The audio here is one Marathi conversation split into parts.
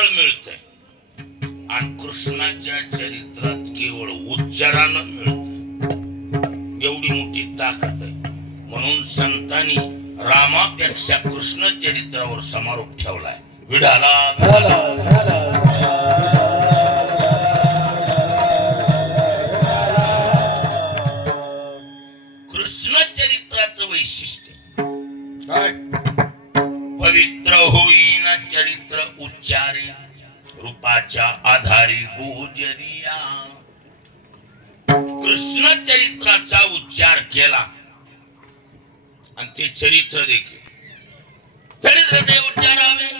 फळ मिळतंय. आणि कृष्णाच्या चरित्रात केवळ उच्चारानं मिळत एवढी मोठी ताकद आहे. म्हणून संतांनी रामापेक्षा कृष्ण चरित्रावर समारोप ठेवलाय. विढाला रूपाच्या आधारी गोजरिया. कृष्ण चरित्राचा उच्चार केला. आणि ते चरित्र देखील. चरित्र ते उच्चारावे.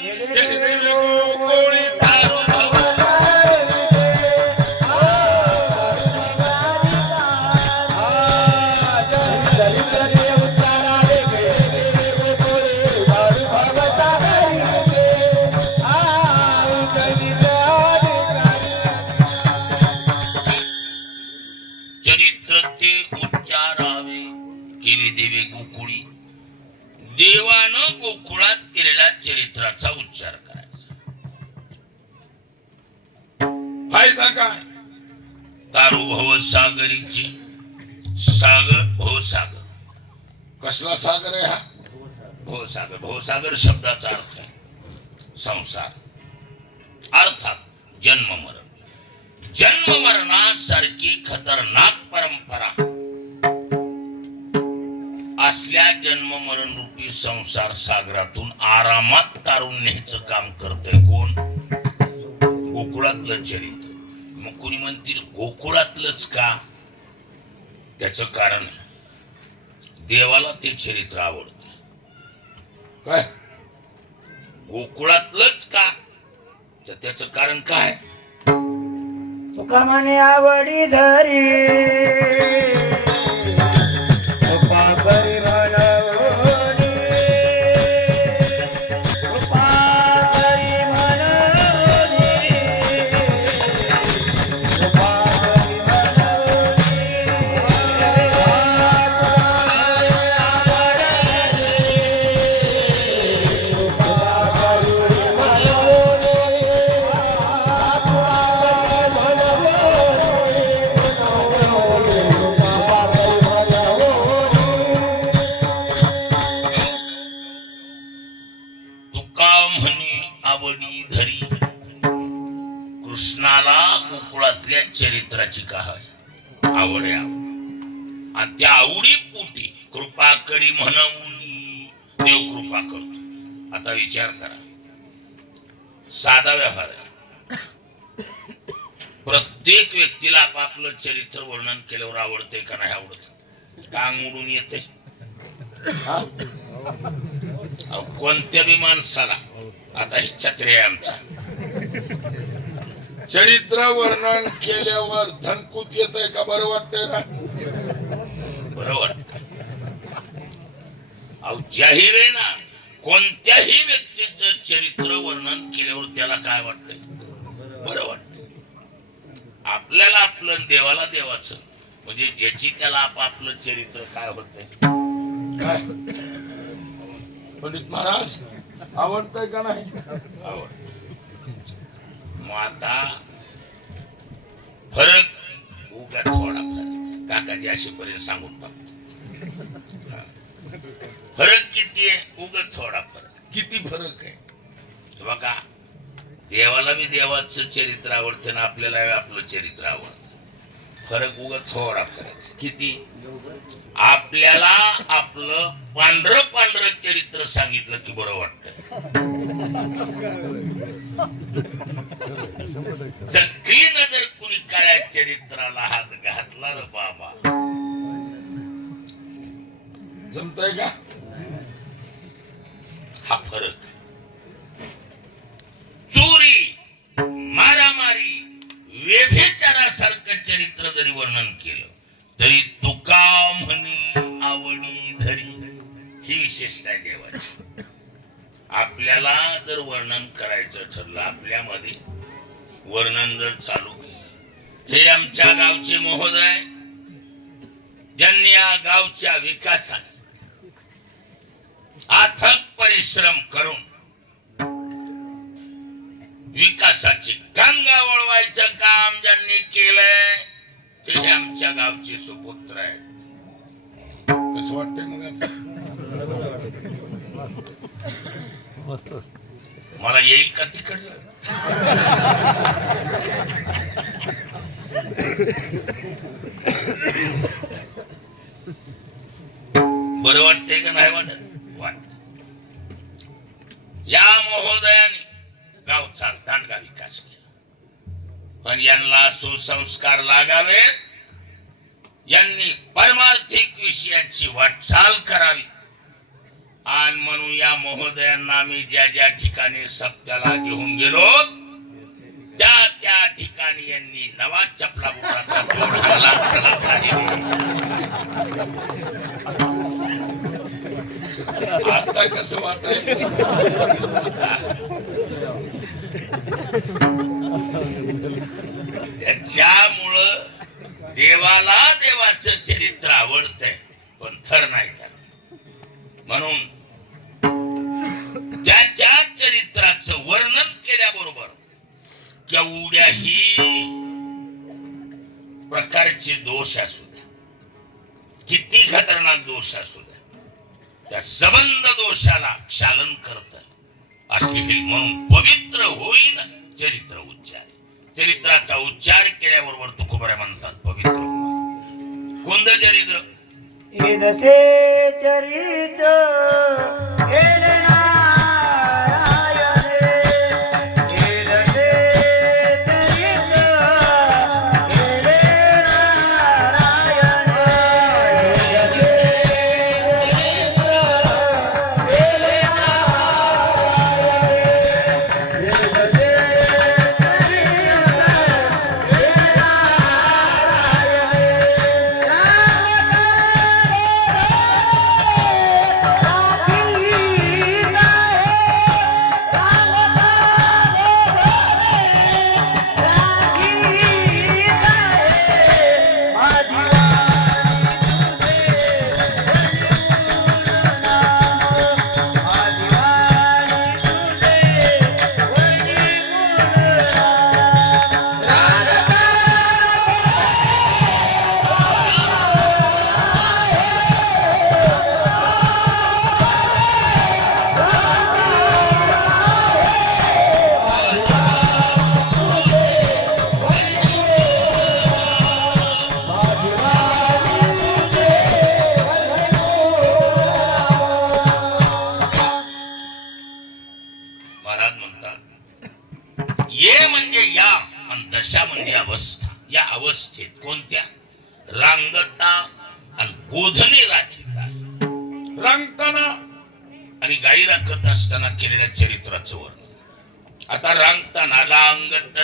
फायदा काय? दारू भव सागरीची सागर भवसागर कसला सागर आहे हा? भवसागर भवसागर शब्दाचा अर्थ आहे संसार. अर्थात जन्म मरण. जन्म मरणासारखी खतरनाक परंपरा असल्या जन्म मरण रूपी संसार सागरातून आरामात तारून न्यायचं काम करतय कोण? गोकुळातलं चरित्र. कोणी म्हणतील गोकुळातलंच का? त्याच कारण. देवाला ते चरित्र आवडतं. काय? गोकुळातलंच का? तर त्याचं कारण काय? तुका म्हणे आवडी धरी. कृष्णाला गोकुळातल्या चरित्राची काय आवड आहे आणि त्या आवडी पोटी कृपा करी म्हणून देव कृपा करतो. आता विचार करा. साधा व्यवहार आहे. प्रत्येक व्यक्तीला आपापलं चरित्र वर्णन केल्यावर आवडते का नाही आवडत? कांग उडून येते? कोणत्या बी माणसाला? आता ही छत्री आहे आमचा. चरित्र वर्णन केल्यावर धनकूत येत आहे का? बरं वाटतंय ना? बरोबर अहो जाहीर आहे ना कोणत्याही व्यक्तीचं चरित्र वर्णन केल्यावर त्याला काय वाटतंय? बरं वाटतंय. आपल्याला आपलं देवाला देवाचं. म्हणजे ज्याची त्याला आपापलं चरित्र काय होतंय? काय? पंडित महाराज आवडतंय का नाही? आवड मग आता फरक उगा थोडा फरक. काकाजी अशीपर्यंत सांगून टाकतो हा. फरक किती आहे? उगा थोडा फरक. किती फरक आहे? बघा देवाला बी देवाचं चरित्र आवडतं ना आपल्याला आपलं चरित्र आवडतं. फरक उगत सोहरा फरक. किती? आपल्याला आपलं पांढर पांढर चरित्र सांगितलं की बरं वाटत. सगळी जर कुणी काळ्या चरित्राला हात घातला रे बाबा. जमतय का? हा फरक. चरित्र जरी वर्णन केलं तरी तुका म्हणी आवडी धरी. ही विशेषता देवाची? आपल्याला जर वर्णन करायचं ठरलं आपल्यामध्ये वर्णन जर चालू केलं हे आमच्या गावचे महोदय ज्यांनी या गावच्या विकासास अथक परिश्रम करून विकासाची गंगा वळवायचं काम ज्यांनी केलंय ते आमच्या गावचे सुपुत्र आहेत. कस वाटतंय मग मला येईल का तिकडलं बरं वाटतंय का नाही वाटत? वाटत या महोदयाने गावचा दांडगा विकास केला. पण यांना सुसंस्कार लागावेत. यांनी परमार्थिक विषयाची वाटचाल करावी. आणि म्हणून या महोदयांना आम्ही ज्या ज्या ठिकाणी सप्त्याला घेऊन गेलो त्या त्या ठिकाणी यांनी नवा चपला बुटाचा जोड आता कसं वाटत देवाला देवाचं चरित्र आवडतंय पण थर नाही म्हणून त्याच्या चरित्राचं वर्णन केल्याबरोबर केवढ्याही प्रकारचे दोष असू द्या किती खतरनाक दोष असू द्या त्या सबंध दोषाला चालन करत. असली म्हणून पवित्र होईन चरित्र उच्चार. चरित्राचा उच्चार केल्याबरोबर तुकोबऱ्या म्हणतात पवित्र होणार. चरित्र चरित्र आणि गाई राखत असताना केलेल्या चरित्राचं वर्णन. आता रांगताना रांगत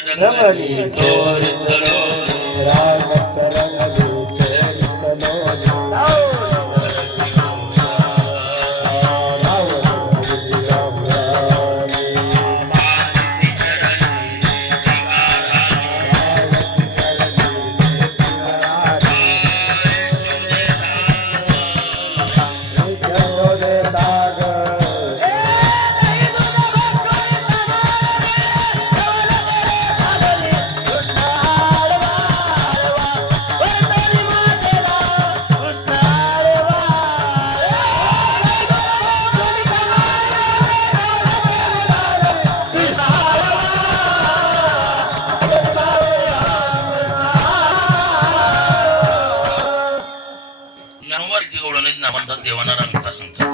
रमणी रंगत नववारीची गवळण आहेत ना म्हणतात देवाना रांगता रांगता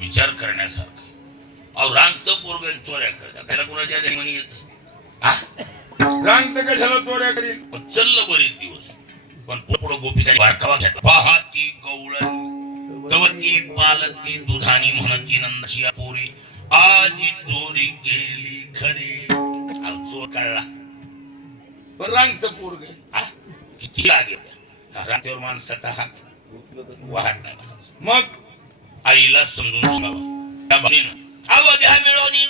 विचार करण्यासारखं. अहो रांगत पोरग चोऱ्या करतात. त्याला कुणाच्या जन्मनी येत रांगत कशाला चोऱ्या करील? पण चल्ल बरेच दिवस. पण पुढं गोपिकाने बारकावा घेतला पाहाती गवळण पालती दुधानी म्हणती नंदशी पोरी आजी चोरी गेली खरी. चोर कळला. पण रांगत पोरग किती लागे रात्रीवर माणसाचा हात वाहत नाही. मग? आईला समजून सांगावं. त्या बहिणीनं अवघ्या मिळवणी